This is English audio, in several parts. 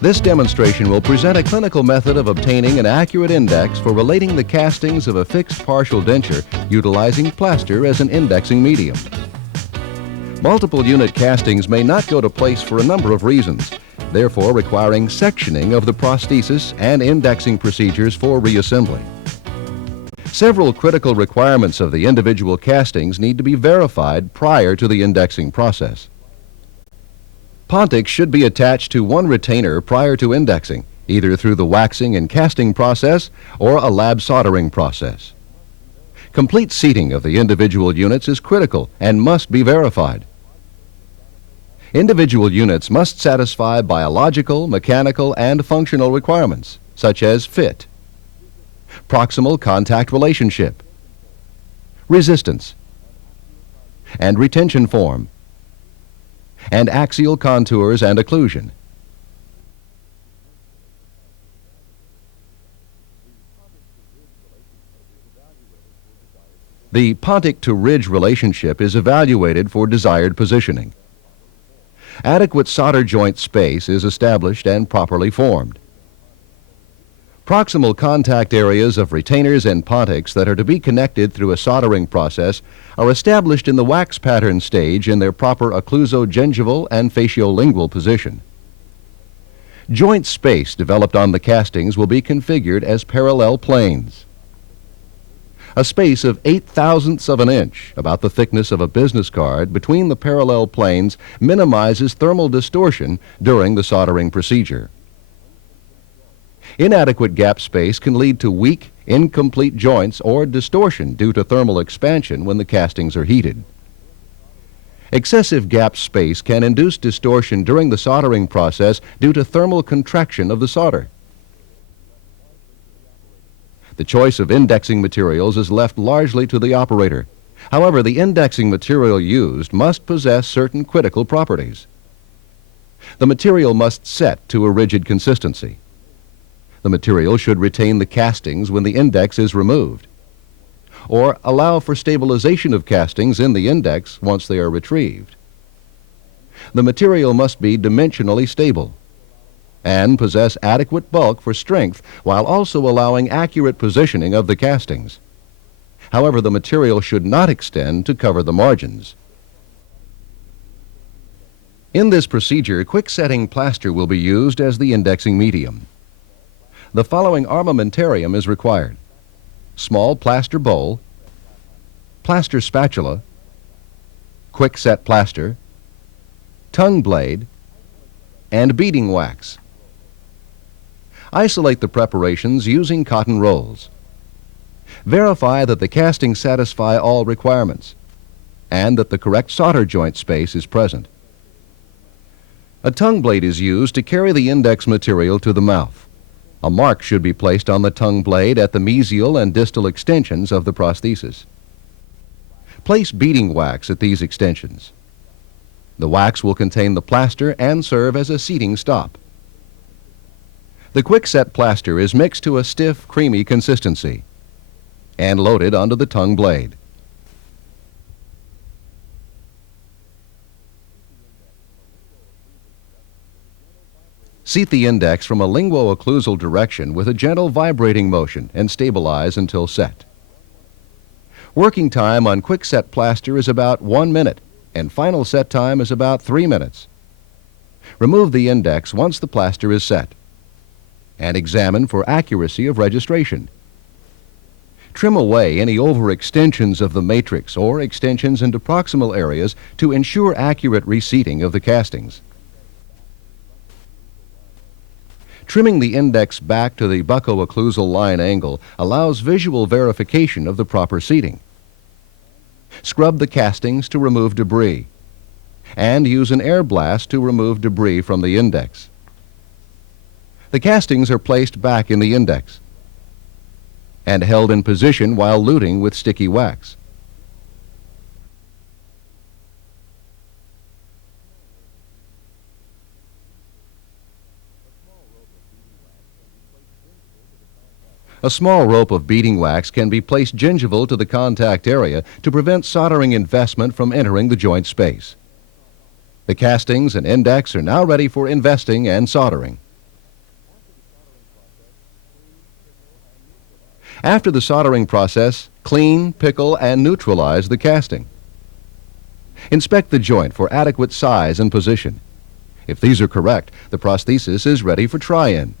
This demonstration will present a clinical method of obtaining an accurate index for relating the castings of a fixed partial denture utilizing plaster as an indexing medium. Multiple unit castings may not go to place for a number of reasons, therefore requiring sectioning of the prosthesis and indexing procedures for reassembly. Several critical requirements of the individual castings need to be verified prior to the indexing process. Pontics should be attached to one retainer prior to indexing, either through the waxing and casting process or a lab soldering process. Complete seating of the individual units is critical and must be verified. Individual units must satisfy biological, mechanical, and functional requirements, such as fit, proximal contact relationship, resistance, and retention form, and axial contours and occlusion. The pontic to ridge relationship is evaluated for desired positioning. Adequate solder joint space is established and properly formed. Proximal contact areas of retainers and pontics that are to be connected through a soldering process are established in the wax pattern stage in their proper occlusogingival and faciolingual position. Joint space developed on the castings will be configured as parallel planes. A space of 0.008 of an inch, about the thickness of a business card, between the parallel planes minimizes thermal distortion during the soldering procedure. Inadequate gap space can lead to weak, incomplete joints or distortion due to thermal expansion when the castings are heated. Excessive gap space can induce distortion during the soldering process due to thermal contraction of the solder. The choice of indexing materials is left largely to the operator. However, the indexing material used must possess certain critical properties. The material must set to a rigid consistency. The material should retain the castings when the index is removed, or allow for stabilization of castings in the index once they are retrieved. The material must be dimensionally stable and possess adequate bulk for strength while also allowing accurate positioning of the castings. However, the material should not extend to cover the margins. In this procedure, quick-setting plaster will be used as the indexing medium. The following armamentarium is required: small plaster bowl, plaster spatula, quick-set plaster, tongue blade, and beading wax. Isolate the preparations using cotton rolls. Verify that the castings satisfy all requirements and that the correct solder joint space is present. A tongue blade is used to carry the index material to the mouth. A mark should be placed on the tongue blade at the mesial and distal extensions of the prosthesis. Place beading wax at these extensions. The wax will contain the plaster and serve as a seating stop. The quick-set plaster is mixed to a stiff, creamy consistency and loaded onto the tongue blade. Seat the index from a linguo-occlusal direction with a gentle vibrating motion and stabilize until set. Working time on quick-set plaster is about 1 minute, and final set time is about 3 minutes. Remove the index once the plaster is set, and examine for accuracy of registration. Trim away any overextensions of the matrix or extensions into proximal areas to ensure accurate reseating of the castings. Trimming the index back to the bucco-occlusal line angle allows visual verification of the proper seating. Scrub the castings to remove debris, and use an air blast to remove debris from the index. The castings are placed back in the index and held in position while luting with sticky wax. A small rope of beading wax can be placed gingival to the contact area to prevent soldering investment from entering the joint space. The castings and index are now ready for investing and soldering. After the soldering process, clean, pickle, and neutralize the casting. Inspect the joint for adequate size and position. If these are correct, the prosthesis is ready for try-in.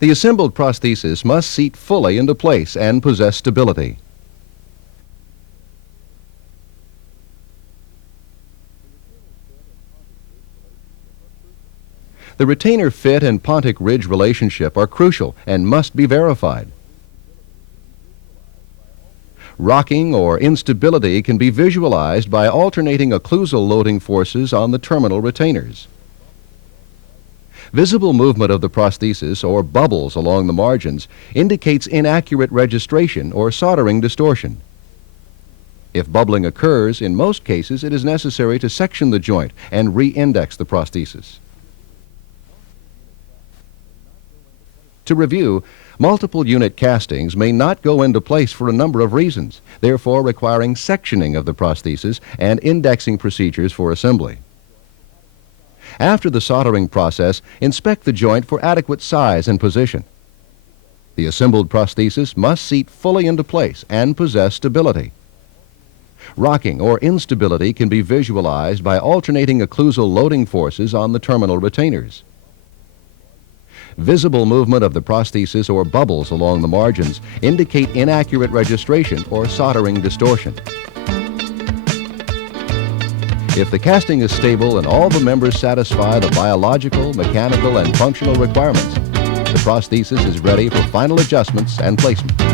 The assembled prosthesis must seat fully into place and possess stability. The retainer fit and pontic ridge relationship are crucial and must be verified. Rocking or instability can be visualized by alternating occlusal loading forces on the terminal retainers. Visible movement of the prosthesis or bubbles along the margins indicates inaccurate registration or soldering distortion. If bubbling occurs, in most cases it is necessary to section the joint and re-index the prosthesis. To review, multiple unit castings may not go into place for a number of reasons, therefore requiring sectioning of the prosthesis and indexing procedures for assembly. After the soldering process, inspect the joint for adequate size and position. The assembled prosthesis must seat fully into place and possess stability. Rocking or instability can be visualized by alternating occlusal loading forces on the terminal retainers. Visible movement of the prosthesis or bubbles along the margins indicate inaccurate registration or soldering distortion. If the casting is stable and all the members satisfy the biological, mechanical, and functional requirements, the prosthesis is ready for final adjustments and placement.